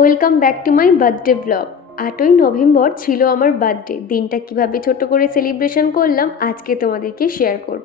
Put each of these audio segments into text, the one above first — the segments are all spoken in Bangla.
Welcome back to my birthday blog আটই নভেম্বর ছিল আমার বার্থডে দিনটা কীভাবে ছোট করে সেলিব্রেশন করলাম, আজকে তোমাদেরকে শেয়ার করব।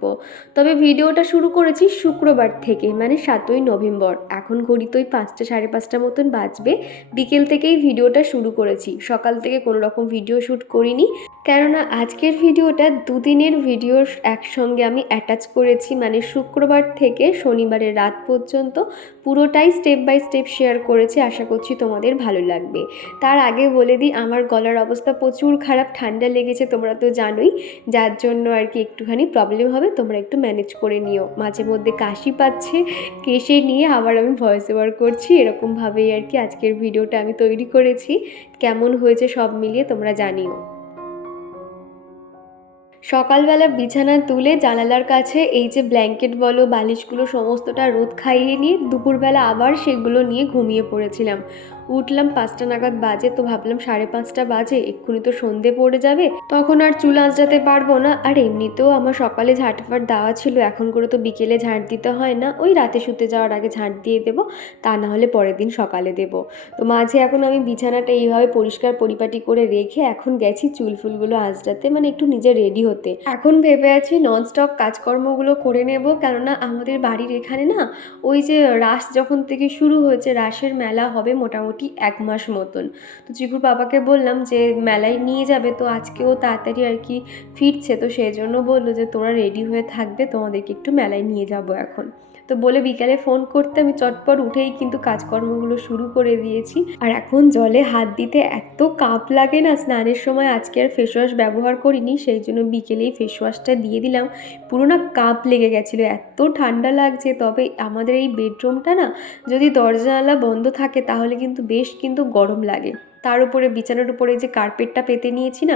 তবে ভিডিওটা শুরু করেছি শুক্রবার থেকে মানে সাতই নভেম্বর। এখন ঘড়ি তো ওই পাঁচটা, সাড়ে পাঁচটা মতন বাজবে। বিকেল থেকেই ভিডিওটা শুরু করেছি। সকাল থেকে কোনো রকম ভিডিও শ্যুট করিনি। কেননা আজকের ভিডিওটা দুদিনের ভিডিওর একসঙ্গে আমি অ্যাটাচ করেছি মানে শুক্রবার থেকে শনিবারের রাত পর্যন্ত পুরোটাই স্টেপ বাই স্টেপ শেয়ার করেছি। আশা করছি তোমাদের ভালো লাগবে। তার আগে বলে দিই, আমার গলার অবস্থা প্রচুর খারাপ, ঠান্ডা লেগেছে, তোমরা তো জানোই। যার জন্য আর কি একটুখানি প্রবলেম হবে। তোমরা একটু ম্যানেজ করে নিও। মাঝে মধ্যে কাশি পাচ্ছে, কেশে নিয়ে আবার আমি ভয়েস ওভার করছি। এরকমভাবেই আর কি আজকের ভিডিওটা আমি তৈরি করেছি। কেমন হয়েছে সব মিলিয়ে তোমরা জানিও। সকালবেলা বিছানা তুলে জানালার কাছে এই যে ব্ল্যাঙ্কেট বলো, বালিশগুলো, সমস্তটা রোদ খাইয়ে নিয়ে দুপুরবেলা আবার সেগুলো নিয়ে ঘুমিয়ে পড়েছিলাম। উঠলাম পাঁচটা নাগাদ বাজে, তো ভাবলাম সাড়ে পাঁচটা বাজে, এক্ষুনি তো সন্ধে পড়ে যাবে, তখন আর চুল আঁচড়াতে পারব না। আর এমনিতেও আমার সকালে ঝাঁটফাট দেওয়া ছিল, এখন করে তো বিকেলে ঝাঁট দিতে হয় না, ওই রাতে শুতে যাওয়ার আগে ঝাঁট দিয়ে দেবো, তা না হলে পরের দিন সকালে দেবো। তো মাঝে এখন আমি বিছানাটা এইভাবে পরিষ্কার পরিপাটি করে রেখে এখন গেছি চুল ফুলগুলো আঁচড়াতে মানে একটু নিজে রেডি হতে। এখন ভেবে আছি নন ননস্টপ কাজকর্মগুলো করে নেব, কেননা আমাদের বাড়ির এখানে না, ওই যে রাস যখন থেকে শুরু হয়েছে, রাসের মেলা হবে মোটামুটি। এক মাস মতন। তো চিকুর বাবাকে বললাম যে, মেলায় নিয়ে যাবে, তো আজকেও তাড়াতাড়ি আর কি ফিরছে। তো সেই জন্য বলল যে, তোরা রেডি হয়ে থাকবে, তোমাদেরকে একটু মেলায় নিয়ে যাব এখন। তো বলে বিকালে ফোন করতে আমি চটপট উঠেই কিন্তু কাজকর্মগুলো শুরু করে দিয়েছি। আর এখন জলে হাত দিতে এত কাপ লাগে না, স্নানের সময় আজকে আর ফেস ওয়াশ ব্যবহার করিনি, সেই জন্য বিকেলেই ফেস ওয়াশটা দিয়ে দিলাম। পুরো না কাপ লেগে গেছিল, এত ঠান্ডা লাগছে। তবে আমাদের এই বেডরুমটা না যদি দরজা জানালা বন্ধ থাকে তাহলে কিন্তু বেশ কিন্তু গরম লাগে। তার উপরে বিছানার উপরে যে কার্পেটটা পেতে নিয়েছি না,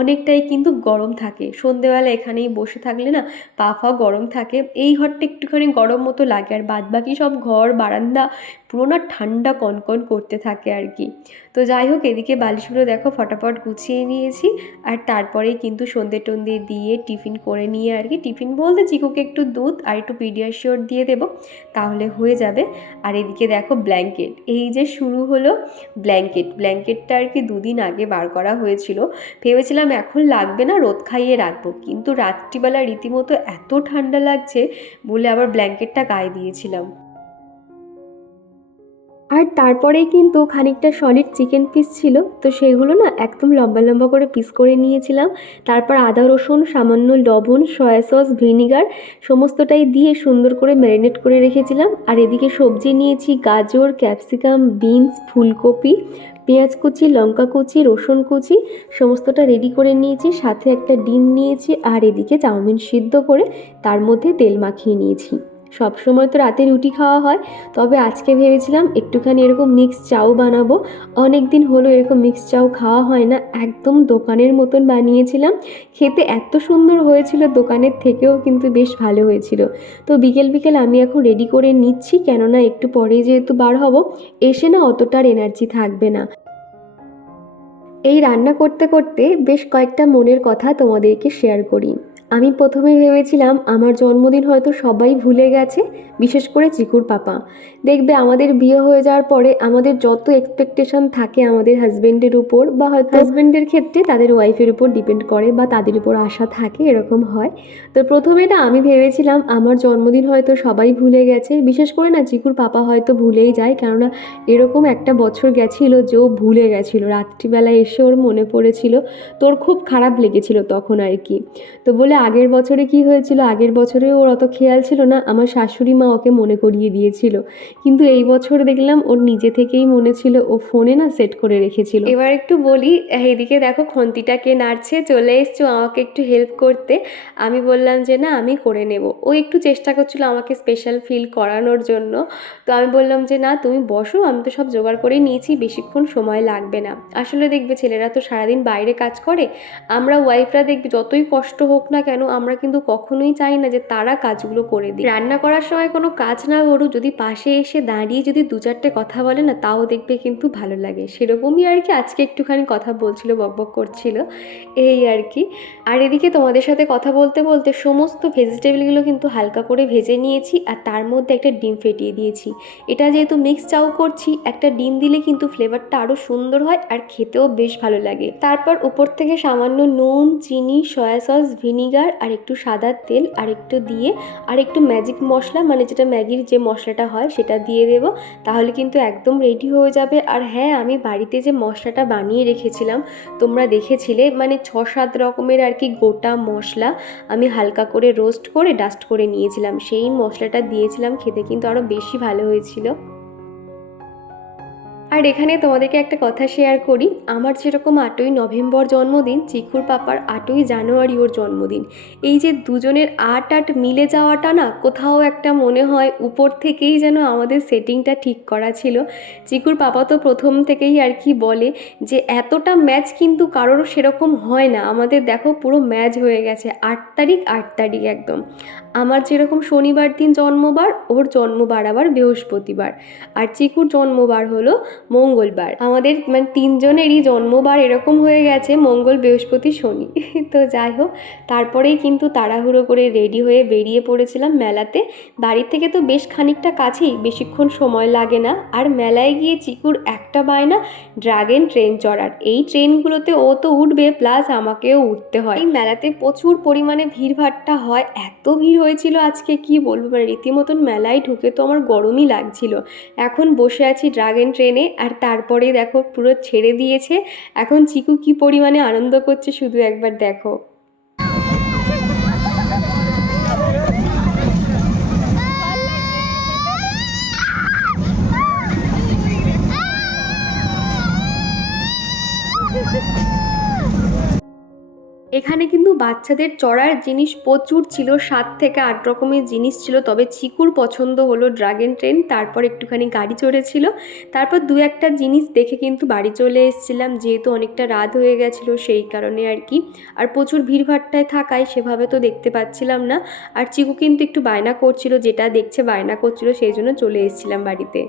অনেকটাই কিন্তু গরম থাকে। সন্ধেবেলা এখানেই বসে থাকলে না, পা ফা গরম থাকে। এই ঘরটা একটুখানি গরম মতো লাগে, আর বাদ বাকি সব ঘর, বারান্দা পুরো না ঠান্ডা কনকন করতে থাকে আর কি। তো যাই হোক, এদিকে বালিশগুলো দেখো ফটাফট গুছিয়ে নিয়েছি। আর তারপরেই কিন্তু সন্ধে টন্ধে দিয়ে টিফিন করে নিয়ে আর কি। টিফিন বলতে চিকুকে একটু দুধ আর একটু পিডিয়াশিওর দিয়ে দেবো, তাহলে হয়ে যাবে। আর এদিকে দেখো ব্ল্যাঙ্কেট, এই যে শুরু হলো ব্ল্যাঙ্কেট। ব্ল্যাঙ্কেটটা আর কি দুদিন আগে বার করা হয়েছিল। ভেবেছিলাম এখন লাগবে না, রোদ খাইয়ে রাখব। কিন্তু রাত্রিবেলা রীতিমতো এত ঠান্ডা লাগছে বলে আবার ব্ল্যাঙ্কেটটা গায়ে দিয়েছিলাম। আর তারপরেই কিন্তু খানিকটা সলিড চিকেন পিস ছিল। তো সেগুলো না একদম লম্বা লম্বা করে পিস করে নিয়েছিলাম। তারপর আদা, রসুন, সামান্য লবণ সয়া সস ভিনিগার সমস্তটাই দিয়ে সুন্দর করে ম্যারিনেট করে রেখেছিলাম। আর এদিকে সবজি নিয়েছি গাজর ক্যাপসিকাম বিনস ফুলকপি, পেঁয়াজ কুচি, লঙ্কা কুচি, রসুন কুচি সমস্তটা রেডি করে নিয়েছি। সাথে একটা ডিম নিয়েছি আর এদিকে চাউমিন সিদ্ধ করে তার মধ্যে তেল মাখিয়ে নিয়েছি। সব সময় তো রাতে রুটি খাওয়া হয়, তবে আজকে ভেবেছিলাম একটুখানি এরকম মিক্স চাউ বানাবো। অনেক দিন হলো এরকম মিক্স চাউ খাওয়া হয় না, একদম দোকানের মতন বানিয়েছিলাম। খেতে এত সুন্দর হয়েছিল দোকানের থেকেও কিন্তু বেশ ভালো হয়েছিল। তো বিকেল বিকেল আমি এখন রেডি করে নিচ্ছি, কেননা একটু পরে যেহেতু বার হব, এসে না অতটার এনার্জি থাকবে না। এই রান্না করতে করতে বেশ কয়েকটা মনের কথা তোমাদেরকে শেয়ার করি। আমি প্রথমে ভেবেছিলাম আমার জন্মদিন হয়তো সবাই ভুলে গেছে, বিশেষ করে চিকুর পাপা। দেখবে আমাদের বিয়ে হয়ে যাওয়ার পরে আমাদের যত এক্সপেকটেশন থাকে আমাদের হাজব্যান্ডের উপর বা হয়তো হাজব্যান্ডের ক্ষেত্রে তাদের ওয়াইফের উপর ডিপেন্ড করে বা তাদের উপর আশা থাকে, এরকম হয়। তো প্রথমে না আমি ভেবেছিলাম আমার জন্মদিন হয়তো সবাই ভুলে গেছে, বিশেষ করে না চিকুর পাপা হয়তো ভুলেই যায়, কেননা এরকম একটা বছর গেছিল যে ও ভুলে গেছিল। রাত্রিবেলা এসে ওর মনে পড়েছিল, তোর খুব খারাপ লেগেছিল তখন আর কি। তো বলে আগের বছরে কি হয়েছিল? আগের বছরে ওর অত খেয়াল ছিল না। আমার শাশুড়ি মা ওকে মনে করিয়ে দিয়েছিল। কিন্তু এই বছর দেখলাম ওর নিজে থেকেই মনে ছিল ও ফোনে না সেট করে রেখেছিল। এবার একটু বলি, এদিকে দেখো খন্তিটাকে নাড়ছে, চলে এসছো আমাকে একটু হেল্প করতে। আমি বললাম যে, না, আমি করে নেব। ও একটু চেষ্টা করছিল আমাকে স্পেশাল ফিল করানোর জন্য। তো আমি বললাম যে, না, তুমি বসো, আমি তো সব জোগাড় করে নিয়েছি, বেশিক্ষণ সময় লাগবে না। আসলে দেখবে ছেলেরা তো সারাদিন বাইরে কাজ করে। আমরা ওয়াইফরা দেখবে যতই কষ্ট হোক না কেন? আমরা কিন্তু কখনোই চাই না যে তারা কাজগুলো করে দিই রান্না করার সময় কোনো কাজ না করুক, যদি পাশে এসে দাঁড়িয়ে যদি দু চারটে কথা বলে না, তাও দেখবে কিন্তু ভালো লাগে। সেরকমই আর কি আজকে একটুখানি কথা বলছিল বকবক করছিল, এই আর কি। আর এদিকে তোমাদের সাথে কথা বলতে বলতে সমস্ত ভেজিটেবলগুলো কিন্তু হালকা করে ভেজে নিয়েছি, আর তার মধ্যে একটা ডিম ফেটিয়ে দিয়েছি। এটা যেহেতু মিক্স চাউ করছি, একটা ডিম দিলে কিন্তু ফ্লেভারটা আরও সুন্দর হয়, আর খেতেও বেশ ভালো লাগে। তারপর উপর থেকে সামান্য নুন, চিনি সয়া সস ভিনিগার আর একটু সাদা তেল, আর একটু দিয়ে, আর একটু ম্যাজিক মশলা মানে যেটা ম্যাগির যে মশলাটা হয় সেটা দিয়ে দেবো, তাহলে কিন্তু একদম রেডি হয়ে যাবে। আর হ্যাঁ আমি বাড়িতে যে মশলাটা বানিয়ে রেখেছিলাম, তোমরা দেখেছিলে মানে ছ সাত রকমের আর কি গোটা মশলা আমি হালকা করে রোস্ট করে ডাস্ট করে নিয়েছিলাম। সেই মশলাটা দিয়েছিলাম, খেতে কিন্তু আরও বেশি ভালো হয়েছিল। আর এখানে তোমাদেরকে একটা কথা শেয়ার করি। আমার যেরকম আটই নভেম্বর জন্মদিন, চিকুর পাপার আটই জানুয়ারি ওর জন্মদিন। এই যে দুজনের আট আট মিলে যাওয়াটা না, কোথাও একটা মনে হয় উপর থেকেই যেন আমাদের সেটিংটা ঠিক করা ছিল। চিকুর পাপা তো প্রথম থেকেই আর কি বলে যে, এতটা ম্যাচ কিন্তু কারোর সেরকম হয় না। আমাদের দেখো পুরো ম্যাচ হয়ে গেছে, আট তারিখ আট তারিখ একদম। আমার যেরকম শনিবার দিন জন্মবার, ওর জন্মবার আবার বৃহস্পতিবার। আর চিকুর জন্মবার হলো মঙ্গলবার। আমাদের মানে তিনজনেরই জন্মবার এরকম হয়ে গেছে, মঙ্গল বৃহস্পতি শনি। তো যাই হোক, তারপরেই কিন্তু তাড়াহুড়ো করে রেডি হয়ে বেরিয়ে পড়েছিলাম মেলাতে। বাড়ির থেকে তো বেশ খানিকটা কাছেই, বেশিক্ষণ সময় লাগে না। আর মেলায় গিয়ে চিকুর একটা বায়না, ড্রাগন ট্রেন চড়ার। এই ট্রেনগুলোতে ও তো উঠবে, প্লাস আমাকেও উঠতে হয়। এই মেলাতে প্রচুর পরিমাণে ভিড়ভাট্টা হয়। এত ভিড় হয়েছিল আজকে, কি বলব? মানে রীতিমতন মেলায় ঢুকে তো আমার গরমই লাগছিল। এখন বসে আছি ড্রাগন ট্রেনে আর তারপরে দেখো পুরো ছেড়ে দিয়েছে। এখন চিকু কি পরিমাণে আনন্দ করছে শুধু একবার দেখো। এখানে কিন্তু বাচ্চাদের চড়ার জিনিস প্রচুর ছিল, সাত থেকে আট রকমের জিনিস ছিল। তবে চিকুর পছন্দ হলো ড্রাগন ট্রেন, তারপর একটুখানি গাড়ি চড়েছিল। তারপর দু একটা জিনিস দেখে কিন্তু বাড়ি চলে এসেছিলাম, যেহেতু অনেকটা রাত হয়ে গেছিল সেই কারণে আর কি। আর প্রচুর ভিড়ভাট্টায় থাকায় সেভাবে তো দেখতে পাচ্ছিলাম না। আর চিকু কিন্তু একটু বায়না করছিল, যেটা দেখছে বায়না করছিল, সেই জন্য চলে এসেছিলাম বাড়িতে।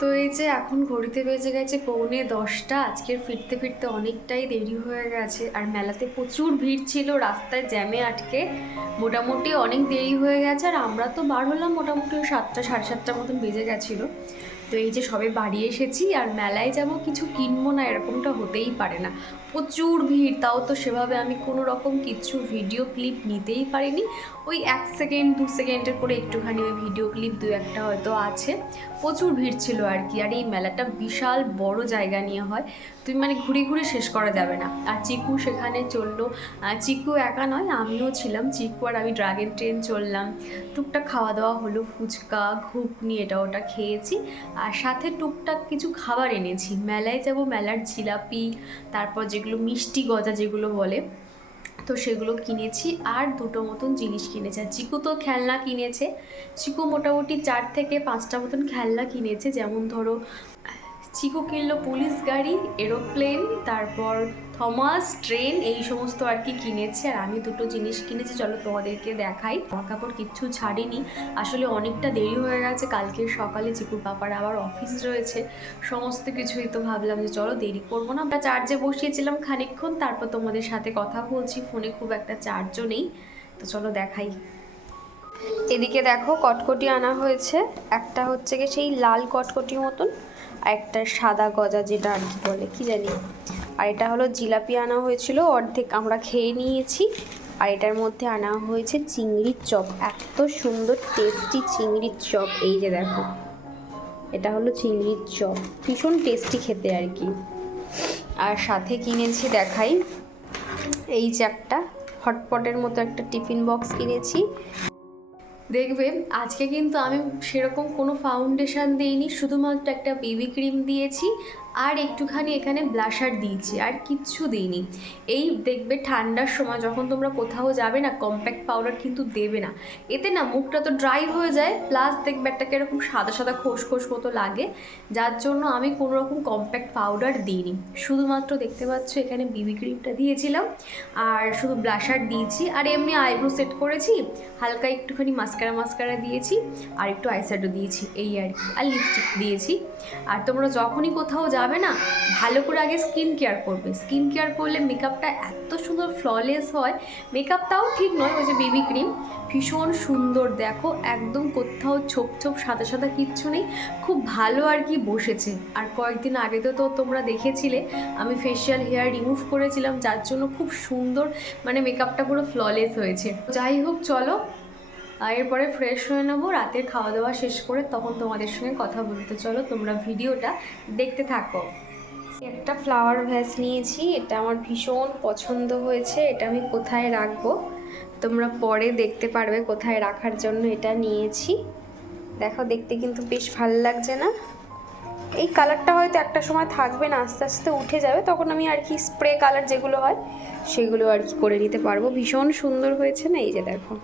তো এই যে এখন ঘড়িতে বেজে গেছে পৌনে দশটা, আজকের ফিরতে ফিরতে অনেকটাই দেরি হয়ে গেছে। আর মেলাতে প্রচুর ভিড় ছিল, রাস্তায় জ্যামে আটকে। মোটামুটি অনেক দেরি হয়ে গেছে আর আমরা তো বার হলাম মোটামুটি সাতটা, সাড়ে সাতটার মতন বেজে গেছিল। তো এই যে সবে বাড়ি এসেছি আর মেলায় যাব কিছু কিনবো না এরকমটা হতেই পারে না। প্রচুর ভিড়, তাও তো সেভাবে আমি কোনো রকম কিছু ভিডিও ক্লিপ নিতেই পারিনি। ওই এক সেকেন্ড, দু সেকেন্ডের করে একটুখানি ওই ভিডিও ক্লিপ দু একটা হয়তো আছে। প্রচুর ভিড় ছিল আর কি। আর এই মেলাটা বিশাল বড় জায়গা নিয়ে হয়। তুমি মানে ঘুরে ঘুরে শেষ করা যাবে না। আর চিকু সেখানে চলল। চিকু একা নয়, আমিও ছিলাম। চিকু আর আমি ড্রাগন ট্রেন চললাম। টুকটাক খাওয়া দাওয়া হলো, ফুচকা, ঘুগনি, এটা ওটা খেয়েছি। আর সাথে টুকটাক কিছু খাবার এনেছি। মেলায় যাব মেলার জিলাপি, তারপর যেগুলো মিষ্টি গজা যেগুলো বলে তো সেগুলো কিনেছি আর দুটো মতন জিনিস কিনেছে। আর চিকু তো খেলনা কিনেছে। চিকু মোটামুটি চার থেকে পাঁচটা মতন খেলনা কিনেছে। যেমন ধরো চিকু কিনলো পুলিশ গাড়ি, এরোপ্লেন, তারপর থমাস, ট্রেন, এই সমস্ত আর কি কিনেছে। আর আমি দুটো জিনিস কিনেছি, চলো তোমাদেরকে দেখাই। জামা কাপড় কিচ্ছু ছাড়িনি। আসলে অনেকটা দেরি হয়ে গেছে কালকে সকালে চিকুর পাপার আবার অফিস রয়েছে। সমস্ত কিছুই তো ভাবলাম যে চলো দেরি করব না। আমরা চার্জে বসিয়েছিলাম খানিকক্ষণ, তারপর তোমাদের সাথে কথা বলছি। ফোনে খুব একটা চার্জও নেই, তো চলো দেখাই। এদিকে দেখো, কটকটি আনা হয়েছে। একটা হচ্ছে গিয়ে সেই লাল কটকটি মতন। একটা সাদা গজা যেটা আর কি বলে, কি জানি। আর এটা হলো জিলাপি আনা হয়েছিল, অর্ধেক আমরা খেয়ে নিয়েছি। আর এটার মধ্যে আনা হয়েছে চিংড়ির চপ, এত সুন্দর টেস্টি চিংড়ির চপ। এই যে দেখো, এটা হলো চিংড়ির চপ, ভীষণ টেস্টি খেতে আর কি। আর সাথে কিনেছি দেখাই, এই যে একটা হটপটের মতো একটা টিফিন বক্স কিনেছি। দেখবে আজকে কিন্তু আমি সেরকম কোনো ফাউন্ডেশন দিইনি শুধুমাত্র একটা বেবি ক্রিম দিয়েছি। আর একটুখানি এখানে ব্লাশার দিয়েছি, আর কিচ্ছু দিইনি। এই দেখবে ঠান্ডার সময় যখন তোমরা কোথাও যাবে না কম্প্যাক্ট পাউডার কিন্তু দেবে না। এতে না মুখটা তো ড্রাই হয়ে যায় প্লাস দেখবে একটা এরকম সাদা সাদা খোস খোস মতো লাগে, যার জন্য আমি কোনো রকম কম্প্যাক্ট পাউডার দিইনি। শুধুমাত্র দেখতে পাচ্ছ এখানে বিবি ক্রিমটা দিয়েছিলাম, আর শুধু ব্লাশার দিয়েছি, আর এমনি আইব্রো সেট করেছি, হালকা একটুখানি মাস্কারা মাস্কারা দিয়েছি, আর একটু আইশ্যাডো দিয়েছি, এই আর কি। আর লিপস্টিক দিয়েছি। আর তোমরা যখনই কোথাও যাবে না? ভালো করে আগে স্কিন কেয়ার করবে। স্কিন কেয়ার করলে মেকআপটা এত সুন্দর ফ্ললেস হয়। মেকআপটাও ঠিক নয়, ওই যে বেবি ক্রিম ভীষণ সুন্দর, দেখো, একদম কোথাও ছোপ ছোপ, সাদা সাদা কিচ্ছু নেই। খুব ভালো আর কি বসেছে। আর কয়েকদিন আগে তো তো তোমরা দেখেছিলে, আমি ফেশিয়াল হেয়ার রিমুভ করেছিলাম, যার জন্য খুব সুন্দর মানে মেকআপটা পুরো ফ্ললেস হয়েছে। যাই হোক, চলো আর এরপরে ফ্রেশ হয়ে নেব, রাতের খাওয়া দাওয়া শেষ করে তখন তোমাদের সঙ্গে কথা বলতে চলো, তোমরা ভিডিওটা দেখতে থাকো। একটা ফ্লাওয়ার ভ্যাস নিয়েছি, এটা আমার ভীষণ পছন্দ হয়েছে, এটা আমি কোথায় রাখব? তোমরা পরে দেখতে পারবে কোথায় রাখার জন্য এটা নিয়েছি। দেখো, দেখতে কিন্তু বেশ ভালো লাগছে না। এই কালারটা হয়তো একটা সময় থাকবে না, আস্তে আস্তে উঠে যাবে, তখন আমি আর কি স্প্রে কালার যেগুলো হয়, সেগুলো আর কি করে নিতে পারব। ভীষণ সুন্দর হয়েছে না, এই যে দেখো।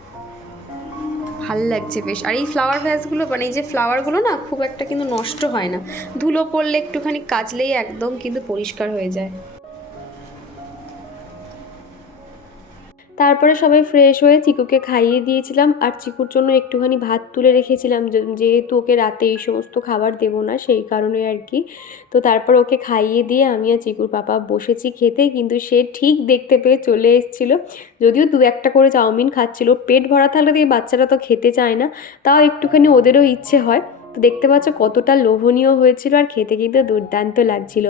ভালো লাগছে বেশ। আর এই ফ্লাওয়ার ভ্যাসগুলো মানে এই যে ফ্লাওয়ারগুলো না, খুব একটা কিন্তু নষ্ট হয় না। ধুলো পড়লে একটুখানি কাচলেই একদম কিন্তু পরিষ্কার হয়ে যায়। তারপরে সবাই ফ্রেশ হয়ে চিকুকে খাইয়ে দিয়েছিলাম আর চিকুর জন্য একটুখানি ভাত তুলে রেখেছিলাম যেহেতু ওকে রাতে এই সমস্ত খাবার দেবো না সেই কারণে আর কি। তো তারপর ওকে খাইয়ে দিয়ে আমি আর চিকুর পাপা বসেছি খেতে, কিন্তু সে ঠিক দেখতে পেয়ে চলে এসেছিল। যদিও দু একটা করে চাউমিন খাচ্ছিল, পেট ভরা থাকলে দিয়ে বাচ্চারা তো খেতে চায় না, তাও একটুখানি ওদেরও ইচ্ছে হয়। তো দেখতে পাচ্ছ কতটা লোভনীয় হয়েছিল আর খেতে কিন্তু দুর্দান্ত লাগছিল।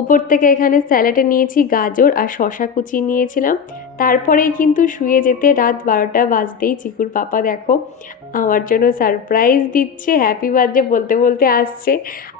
উপর থেকে এখানে স্যালাডে নিয়েছি গাজর আর শশা কুচি নিয়েছিলাম। তারপরেই কিন্তু শুয়ে যেতে রাত বারোটা বাজতেই চিকুর পাপা দেখো আমার জন্য সারপ্রাইজ দিচ্ছে হ্যাপি বার্থডে বলতে বলতে আসছে।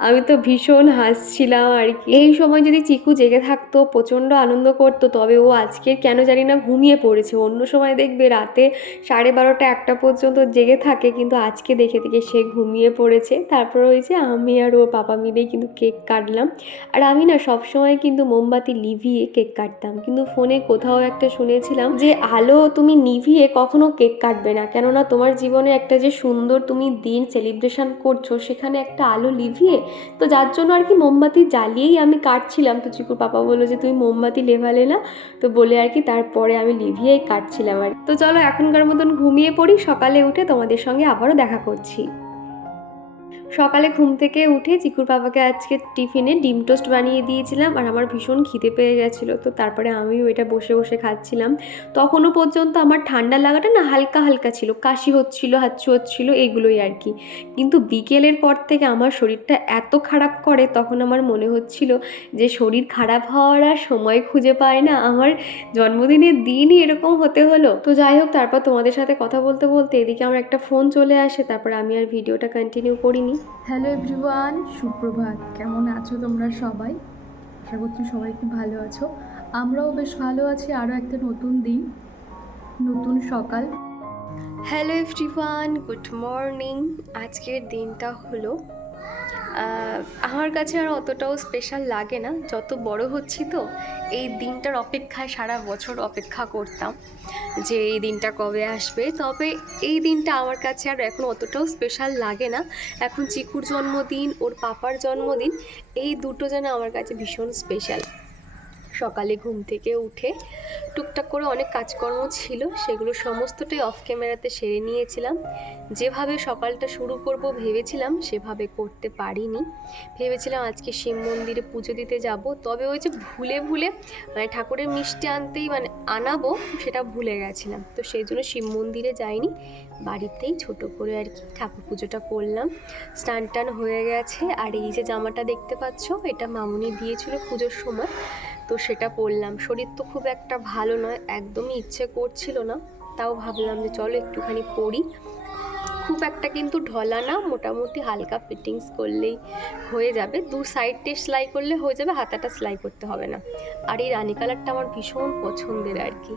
আমি তো ভীষণ হাসছিলাম আর কি। এই সময় যদি চিকু জেগে থাকতো, প্রচণ্ড আনন্দ করতো, তবে ও আজকে কেন জানি না ঘুমিয়ে পড়েছে। অন্য সময় দেখবে রাতে সাড়ে বারোটা একটা পর্যন্ত জেগে থাকে, কিন্তু আজকে দেখে দেখে সে ঘুমিয়ে পড়েছে। তারপর যে আমি আর ওর পাপা মিলেই কিন্তু কেক কাটলাম। আর আমি না সবসময় কিন্তু মোমবাতি লিভিয়ে কেক কাটতাম, কিন্তু ফোনে কোথাও একটা শুনেছিলাম যে আলো তুমি নিভিয়ে কখনো কেক কাটবে না। কেননা তোমার জীবনে একটা যে সুন্দর তুমি দিন সেলিব্রেশন করছ, সেখানে একটা আলো লিভিয়ে তো যার জন্য আর কি মোমবাতি জ্বালিয়েই আমি কাটছিলাম। তো চিকুর পাপা বলল যে তুমি মোমবাতি লেভালে না। তো বলে আর কি তারপরে আমি লিভিয়েই কাটছিলাম আর তো চলো এখনকার মতন ঘুমিয়ে পড়ি, সকালে উঠে তোমাদের সঙ্গে আবারও দেখা করছি। সকালে ঘুম থেকে উঠে চিকুর বাবাকে আজকে টিফিনে ডিম টোস্ট বানিয়ে দিয়েছিলাম আর আমার ভীষণ খিদে পেয়ে গেছিল। তো তারপরে আমিও এটা বসে বসে খাচ্ছিলাম। তখনও পর্যন্ত আমার ঠান্ডা লাগাটা না হালকা হালকা ছিল, কাশি হচ্ছিল হাচ্ছু হচ্ছিল, এগুলোই আর কি। কিন্তু বিকেলের পর থেকে আমার শরীরটা এত খারাপ করে, তখন আমার মনে হচ্ছিল যে শরীর খারাপ হওয়ার আর সময় খুঁজে পায় না। আমার জন্মদিনের দিনই এরকম হতে হলো। তো যাই হোক, তারপর তোমাদের সাথে কথা বলতে বলতে এদিকে আমার একটা ফোন চলে আসে, তারপর আমি আর ভিডিওটা কন্টিনিউ করিনি। হ্যালো এভরিওয়ান, সুপ্রভাত। কেমন আছো তোমরা সবাই? আশা করছি সবাই খুব ভালো আছো। আমরাও বেশ ভালো আছি আরও একটা নতুন দিন, নতুন সকাল। Hello everyone, good morning. আজকের দিনটা হলো আমার কাছে আর অতটাও স্পেশাল লাগে না। যত বড় হচ্ছি তো, এই দিনটার অপেক্ষায় সারা বছর অপেক্ষা করতাম যে এই দিনটা কবে আসবে। তবে এই দিনটা আমার কাছে আর এখন অতটাও স্পেশাল লাগে না। এখন চিকুর জন্মদিন, ওর পাপার জন্মদিন, এই দুটো যেন আমার কাছে ভীষণ স্পেশাল সকালে ঘুম থেকে উঠে টুকটাক করে অনেক কাজকর্ম ছিল, সেগুলো সমস্তটাই অফ ক্যামেরাতে সেরে নিয়েছিলাম। যেভাবে সকালটা শুরু করব ভেবেছিলাম, সেভাবে করতে পারিনি। ভেবেছিলাম আজকে শিব মন্দিরে পুজো দিতে যাব, তবে ওই যে ভুলে ভুলে মানে ঠাকুরের মিষ্টি আনতেই মানে আনাবো, সেটা ভুলে গেছিলাম। তো সেই জন্য শিব মন্দিরে যাইনি, বাড়িতেই ছোট করে আর কি ঠাকুর পুজোটা করলাম। স্নান টান হয়ে গেছে, আর এই যে জামাটা দেখতে পাচ্ছ, এটা মামুনি দিয়েছিল পুজোর সময়। তো সেটা পরলাম শরীর তো খুব একটা ভালো নয়, একদমই ইচ্ছে করছিল না, তাও ভাবলাম যে চলো একটুখানি পরি খুব একটা কিন্তু ঢলা না, মোটামুটি হালকা ফিটিংস করলেই হয়ে যাবে। দু সাইডটে সেলাই করলে হয়ে যাবে, হাতাটা সেলাই করতে হবে না। আর এই রানী কালারটা আমার ভীষণ পছন্দের আর কি।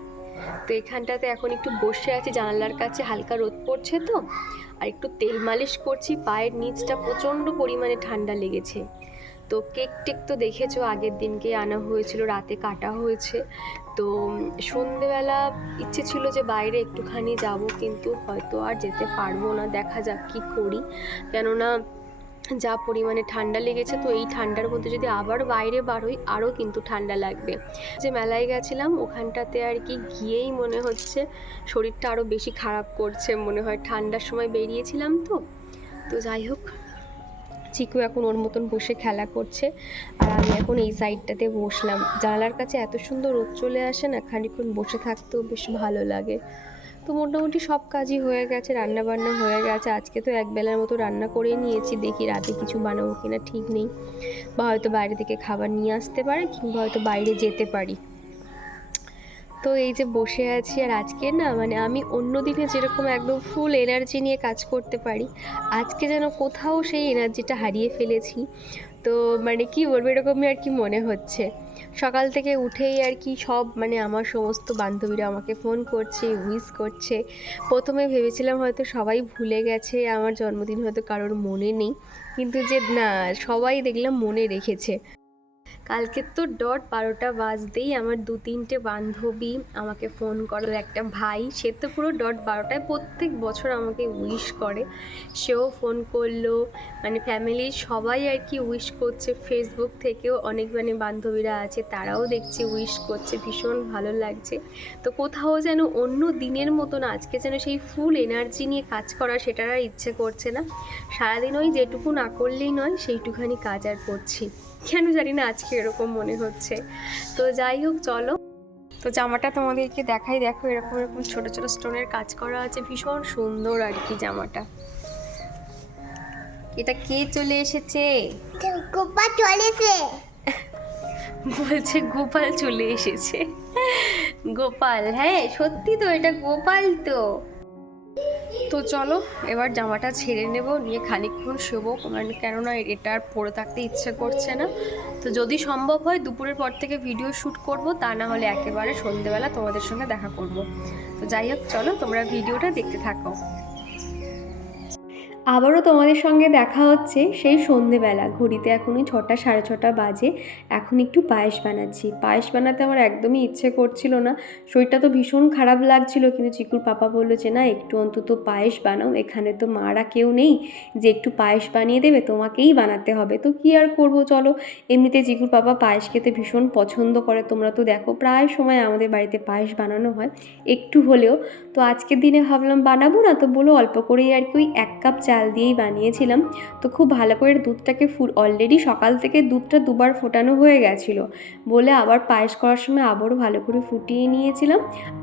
তো এখানটাতে এখন একটু বসে আছি, জানালার কাছে হালকা রোদ পড়ছে তো, আর একটু তেল মালিশ করছি, পায়ের নিচটা প্রচণ্ড পরিমাণে ঠান্ডা লেগেছে। তো কেক টেক তো দেখেছ, আগের দিনকে আনা হয়েছিল, রাতে কাটা হয়েছে। তো সন্ধেবেলা ইচ্ছে ছিল যে বাইরে একটুখানি যাব, কিন্তু হয়তো আর যেতে পারব না, দেখা যাক কী করি। কেননা যা পরিমাণে ঠান্ডা লেগেছে, তো এই ঠান্ডার মধ্যে যদি আবার বাইরে বার হই, আরও কিন্তু ঠান্ডা লাগবে। যে মেলায় গেছিলাম, ওখানটাতে আর কি গিয়েই মনে হচ্ছে শরীরটা আরও বেশি খারাপ করছে, মনে হয় ঠান্ডার সময় বেরিয়েছিলাম তো। তো যাই হোক চিকু এখন ওর মতন বসে খেলা করছে। আর আমি এখন এই সাইডটাতে বসলাম। জানালার কাছে এত সুন্দর রোদ চলে আসে না, খানিকক্ষণ বসে থাকতেও বেশ ভালো লাগে। তো মোটামুটি সব কাজই হয়ে গেছে রান্না বান্না হয়ে গেছে। আজকে তো এক বেলার মতো রান্না করে নিয়েছি, দেখি রাতে কিছু বানাবো কিনা ঠিক নেই। বা হয়তো বাইরে থেকে খাবার নিয়ে আসতে পারে কিংবা হয়তো বাইরে যেতে পারি। তো এই যে বসে আছি আর আজকে না মানে আমি অন্য দিনে যেরকম একদম ফুল এনার্জি নিয়ে কাজ করতে পারি, আজকে যেন কোথাও সেই এনার্জিটা হারিয়ে ফেলেছি। তো মানে কি বলব, এরকমই আর কি মনে হচ্ছে। সকাল থেকে উঠেই আর কি সব মানে আমার সমস্ত বান্ধবীরা আমাকে ফোন করছে উইশ করছে। প্রথমে ভেবেছিলাম হয়তো সবাই ভুলে গেছে, আমার জন্মদিন হয়তো কারোর মনে নেই। কিন্তু যে না, সবাই দেখলাম মনে রেখেছে। কালকে তো ডট বারোটা বাজতেই আমার দু তিনটে বান্ধবী আমাকে ফোন করল একটা ভাই, সে তো পুরো ডট বারোটায় প্রত্যেক বছর আমাকে উইশ করে। সেও ফোন করল মানে ফ্যামিলির সবাই আর কি উইশ করছে। ফেসবুক থেকেও অনেক মানে বান্ধবীরা আছে, তারাও দেখছি উইশ করছে, ভীষণ ভালো লাগছে। তো কোথাও যেন অন্য দিনের মতন আজকে যেন সেই ফুল এনার্জি নিয়ে কাজ করা সেটার আর ইচ্ছে করছে না। সারাদিন ওই যেটুকু না করলেই নয়, সেইটুখানি কাজ আর করছি। কেন জানি না আজকে এরকম মনে হচ্ছে। তো যাই হোক চলো। তো জামাটা তোমাদেরকে দেখাই দেখো এরকম এরকম ছোট ছোট স্টোনের কাজ করা আছে। ভীষণ সুন্দর আর কি জামাটা। এটা কে চলে এসেছে? গোপা চলেছে বলছে গোপাল চলে এসেছে। গোপাল হ্যাঁ সত্যি তো এটা গোপাল তো। তো চলো, এবার জামাটা ছেড়ে নেব, নিয়ে খানিকক্ষণ শোবো। মানে কেননা এটা আর পরে থাকতে ইচ্ছে করছে না। তো যদি সম্ভব হয়, দুপুরের পর থেকে ভিডিও শ্যুট করব, তা না হলে একেবারে সন্ধেবেলা তোমাদের সঙ্গে দেখা করব। তো যাই হোক, চলো তোমরা ভিডিওটা দেখতে থাকো। আবারও তোমাদের সঙ্গে দেখা হচ্ছে সেই সন্ধেবেলা। ঘড়িতে এখনই ছটা, সাড়ে ছটা বাজে। এখন একটু পায়েস বানাচ্ছি। পায়েস বানাতে আমার একদমই ইচ্ছে করছিল না। শরীরটা তো ভীষণ খারাপ লাগছিল, কিন্তু চিকুর পাপা বলল যে, না, একটু অন্তত পায়েস বানাও। এখানে তো মারা কেউ নেই। যে একটু পায়েস বানিয়ে দেবে, তোমাকেই বানাতে হবে। তো কি আর করব, চলো। এমনিতে চিকুর পাপা পায়েস খেতে ভীষণ পছন্দ করে। তোমরা তো দেখো, প্রায় সময় আমাদের বাড়িতে পায়েস বানানো হয়, একটু হলেও। তো আজকের দিনে ভাবলাম বানাবো না? তো বলো অল্প করেই আর কি, ওই এক কাপ চাল দিয়েই বানিয়েছিলাম। তো খুব ভালো করে দুধটাকে ফু অলরেডি সকাল থেকে দুধটা দুবার ফোটানো হয়ে গেছিল। বলে আবার পায়েস করার সময় আবারও ভালো করে ফুটিয়ে নিয়েছিলাম।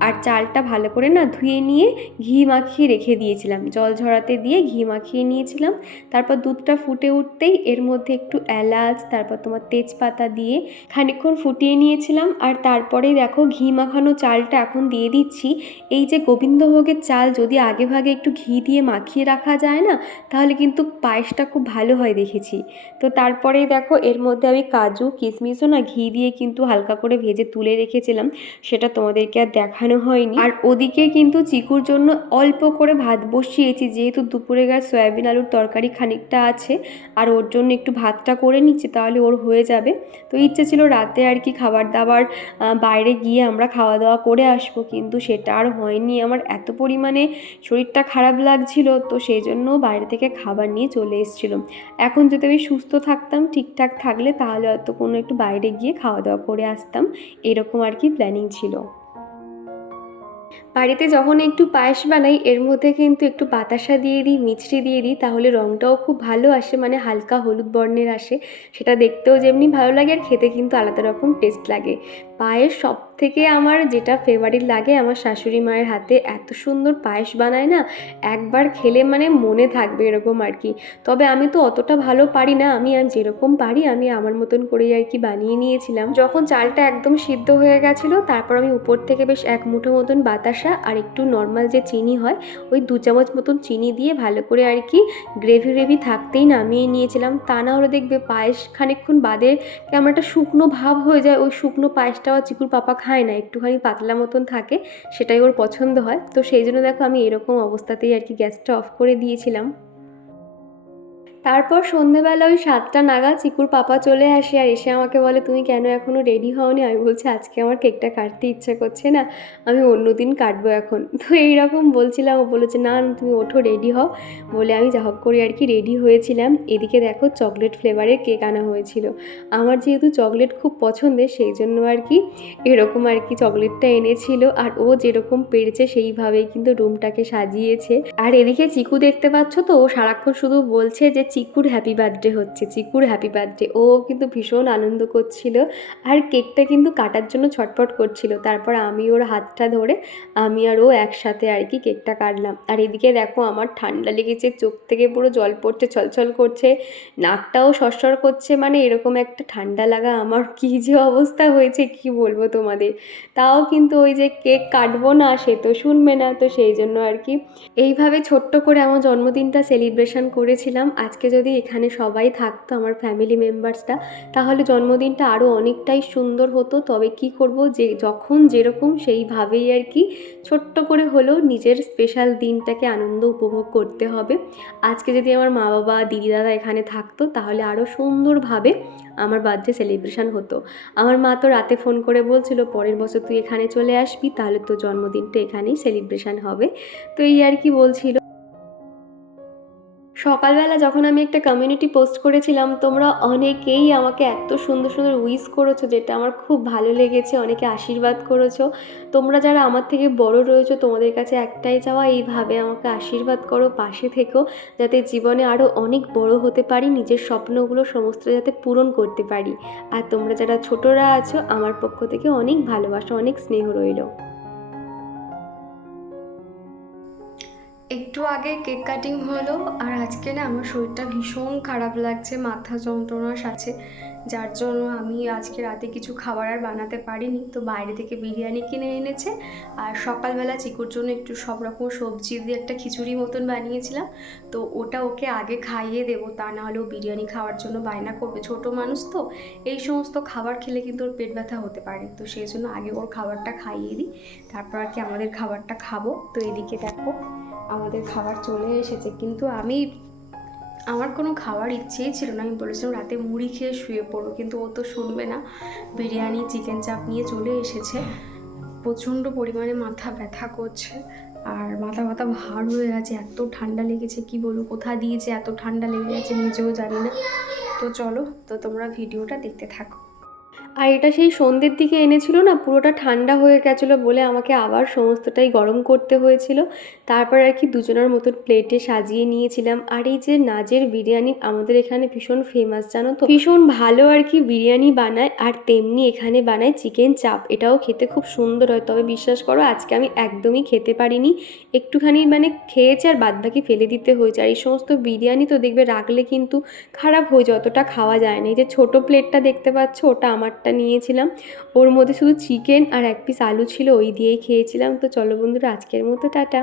আর চালটা ভালো করে না ধুয়ে নিয়ে ঘি মাখিয়ে রেখে দিয়েছিলাম। জল ঝরাতে দিয়ে ঘি মাখিয়ে নিয়েছিলাম। তারপর দুধটা ফুটে উঠতেই এর মধ্যে একটু এলাচ, তারপর তোমার তেজপাতা দিয়ে খানিকক্ষণ ফুটিয়ে নিয়েছিলাম। আর তারপরেই দেখো ঘি মাখানো চালটা এখন দিয়ে দিচ্ছি। এই যে গোবিন্দভোগের চাল যদি আগে ভাগে একটু ঘি দিয়ে মাখিয়ে রাখা যায় না তাহলে কিন্তু পায়েসটা খুব ভালো হয় দেখেছি। তো তারপরেই দেখো, এর মধ্যে আমি কাজু, কিশমিশও না ঘি দিয়ে কিন্তু হালকা করে ভেজে তুলে রেখেছিলাম, সেটা তোমাদেরকে আর দেখানো হয়নি। আর ওদিকে কিন্তু চিকুর জন্য অল্প করে ভাত বসিয়েছি, যেহেতু দুপুরে গাছ সয়াবিন আলুর তরকারি খানিকটা আছে, আর ওর জন্য একটু ভাতটা করে নিচ্ছি, তাহলে ওর হয়ে যাবে। তো ইচ্ছে ছিল রাতে আর কি খাবার দাবার বাইরে গিয়ে আমরা খাওয়া দাওয়া করে আসব, কিন্তু সেটা আর হয়নি। আমার এত পরিমাণে শরীরটা খারাপ লাগছিল, তো সেই জন্য বাইরে থেকে খাবার নিয়ে চলে এসেছিলাম এখন যদি আমি সুস্থ থাকতাম, ঠিকঠাক থাকলে তাহলে হয়তো কোনো একটু বাইরে গিয়ে খাওয়া দাওয়া করে আসতাম। এরকম আর কি প্ল্যানিং ছিল। বাড়িতে যখন একটু পায়েস বানাই, এর মধ্যে কিন্তু একটু বাতাসা দিয়ে দিই, মিছরি দিয়ে দিই, তাহলে রঙটাও খুব ভালো আসে মানে হালকা হলুদ বর্ণের আসে। সেটা দেখতেও যেমনি ভালো লাগে আর খেতে কিন্তু আলাদা রকম টেস্ট লাগে। পায়েস সব থেকে আমার যেটা ফেভারিট লাগে, আমার শাশুড়ি মায়ের হাতে এত সুন্দর পায়েস বানায় না, একবার খেলে মানে মনে থাকবে এরকম আর কি। তবে আমি তো অতটা ভালো পারি না, আমি আর যেরকম পারি আমি আমার মতন করেই আর কি বানিয়ে নিয়েছিলাম। যখন চালটা একদম সিদ্ধ হয়ে গেছিল, তারপর আমি উপর থেকে বেশ এক মুঠো মতন বাতাসা আর একটু নর্মাল যে চিনি হয়, ওই দু চামচ মতন চিনি দিয়ে ভালো করে আর কি গ্রেভি গ্রেভি থাকতেই নামিয়ে নিয়েছিলাম। তা না হলে দেখবে পায়েস খানিকক্ষণ বাদে কেমন একটা শুকনো ভাব হয়ে যায়, ওই শুকনো পায়েসটাও চিকুর পাপা খায় না, একটুখানি পাতলা মতন থাকে, সেটাই ওর পছন্দ হয়। তো সেই জন্য দেখো আমি এরকম অবস্থাতেই আর কি গ্যাসটা অফ করে দিয়েছিলাম। তারপর সন্ধেবেলা ওই সাতটা নাগাদ চিকুর পাপা চলে আসে আর এসে আমাকে বলে, তুমি কেন এখনও রেডি হওনি? আমি বলছি, আজকে আমার কেকটা কাটতে ইচ্ছে করছে না, আমি অন্য দিন কাটবো এখন। তো এইরকম বলছিলাম, ও বলেছে, না তুমি ওঠো রেডি হও। বলে আমি যা হোক করে আর কি রেডি হয়েছিলাম। এদিকে দেখো চকলেট ফ্লেভারের কেক আনা হয়েছিল। আমার যেহেতু চকলেট খুব পছন্দের, সেই জন্য আর কি এরকম আর কি চকলেটটা এনেছিল। আর ও যেরকম পেরেছে, সেইভাবেই কিন্তু রুমটাকে সাজিয়েছে। আর এদিকে চিকু দেখতে পাচ্ছ তো, ও সারাক্ষণ শুধু বলছে যে চিকুর হ্যাপি বার্থডে হচ্ছে, চিকুর হ্যাপি বার্থডে ও কিন্তু ভীষণ আনন্দ করছিল আর কেকটা কিন্তু কাটার জন্য ছটফট করছিল। তারপর আমি ওর হাতটা ধরে আমি আর ও একসাথে আর কি কেকটা কাটলাম। আর এদিকে দেখো আমার ঠান্ডা লেগেছে, চোখ থেকে পুরো জল পড়ছে, ছলছল করছে, নাকটাও সরসর করছে মানে এরকম একটা ঠান্ডা লাগা আমার। কী যে অবস্থা হয়েছে, কি বলব তোমাদের? তাও কিন্তু ওই যে কেক কাটবো না, সে তো শুনবে না, তো সেই জন্য আর কি। এইভাবে ছোট্ট করে আমার জন্মদিনটা সেলিব্রেশন করেছিলাম। আজকে যদি এখানে সবাই থাকতো, আমার ফ্যামিলি মেম্বার্সটা তাহলে জন্মদিনটা আরও অনেকটাই সুন্দর হতো। তবে কি করব, যে যখন যেরকম সেইভাবেই আর কি ছোট্ট করে হলেও নিজের স্পেশাল দিনটাকে আনন্দ উপভোগ করতে হবে। আজকে যদি আমার মা বাবা, দিদি দাদা এখানে থাকতো, তাহলে আরও সুন্দরভাবে আমার বার্থডে সেলিব্রেশন হতো। আমার মা তো রাতে ফোন করে বলছিল, পরের বছর তুই এখানে চলে আসবি, তাহলে তো জন্মদিনটা এখানেই সেলিব্রেশন হবে। তো এই আর কি বলছিল। সকালবেলা যখন আমি একটা কমিউনিটি পোস্ট করেছিলাম, তোমরা অনেকেই আমাকে এত সুন্দর সুন্দর উইস করেছ যেটা আমার খুব ভালো লেগেছে, অনেকে আশীর্বাদ করেছ। তোমরা যারা আমার থেকে বড় রয়েছো, তোমাদের কাছে একটাই চাওয়া, এইভাবে আমাকে আশীর্বাদ করো, পাশে থেকো, যাতে জীবনে আরও অনেক বড় হতে পারি, নিজের স্বপ্নগুলো সমস্ত যাতে পূরণ করতে পারি। আর তোমরা যারা ছোটরা আছো, আমার পক্ষ থেকে অনেক ভালোবাসা, অনেক স্নেহ রইল। একটু আগে কেক কাটিং হলো আর আজকে না আমার শরীরটা ভীষণ খারাপ লাগছে, মাথা যন্ত্রণার সাথে। যার জন্য আমি আজকে রাতে কিছু খাবার আর বানাতে পারিনি। তো বাইরে থেকে বিরিয়ানি কিনে এনেছে আর সকালবেলা চিকুর জন্য একটু সব রকম সবজি দিয়ে একটা খিচুড়ি মতন বানিয়েছিলাম। তো ওটা ওকে আগে খাইয়ে দেবো, তা না হলেও বিরিয়ানি খাওয়ার জন্য বায়না করবে। ছোট মানুষ তো, এই সমস্ত খাবার খেলে কিন্তু ওর পেট ব্যথা হতে পারে। তো সেই জন্য আগে ওর খাবারটা খাইয়ে দিই, তারপর আর কি আমাদের খাবারটা খাব। তো এদিকে দেখো। আমাদের খাবার চলে এসেছে, কিন্তু আমি, আমার কোনো খাওয়ার ইচ্ছেই ছিল না। আমি বলেছিলাম রাতে মুড়ি খেয়ে শুয়ে পড়ব, কিন্তু ও তো শুনবে না। বিরিয়ানি চিকেন চাপ নিয়ে চলে এসেছে। প্রচণ্ড পরিমাণে মাথা ব্যথা করছে, আর মাথা ব্যথা ভার হয়ে গেছে, এত ঠান্ডা লেগেছে, কি বলব, কোথা দিয়েছে এত ঠান্ডা লেগে গেছে নিজেও জানি না। তো চলো, তো তোমরা ভিডিওটা দেখতে থাকো। আর এটা সেই সন্ধ্যের দিকে এনেছিল না, পুরোটা ঠান্ডা হয়ে গেছিল বলে আমাকে আবার সমস্তটাই গরম করতে হয়েছিল। তারপর আর কি দুজনের মতো প্লেটে সাজিয়ে নিয়েছিলাম। আর এই যে নাজের বিরিয়ানি আমাদের এখানে ভীষণ ফেমাস জানো তো? ভীষণ ভালো আর কি বিরিয়ানি বানায় আর তেমনি এখানে বানায় চিকেন চাপ। এটাও খেতে খুব সুন্দর হয়। তবে বিশ্বাস করো, আজকে আমি একদমই খেতে পারিনি। একটুখানি মানে খেয়েছি আর বাদবাকি ফেলে দিতে হয়েছে। আর এই সমস্ত বিরিয়ানি তো দেখবে রাখলে কিন্তু খারাপ হয়ে যতটা খাওয়া যায় না। এই যে ছোটো প্লেটটা দেখতে পাচ্ছ, ওটা আমারটা নিয়েছিলাম। ওর মধ্যে শুধু চিকেন আর এক পিস আলু ছিল, ওই দিয়েই খেয়েছিলাম। তো চলো বন্ধুরা, আজকের মতো টাটা।